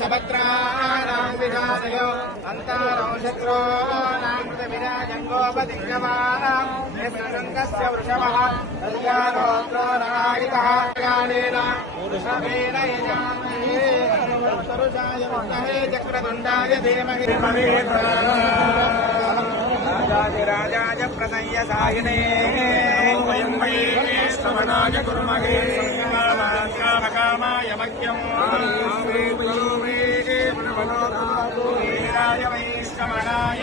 సభద్రాణాం విధానయో అంతారో శత్రూనాం కృతవిరాజంగోపదింగమానాం యస్రంగస్య వృషభః తస్యాగోత్రో నాయికః గానేన వృషభేన యజామహే సరుజాయ విద్మహే చక్రతుండాయ ధీమహి రాజాయ ప్రసయ్య సాయినే వయం వై శ్రవణాయ కుర్మహే కామాయ మఖ్యం వీరాయ వైష్ణవనాయ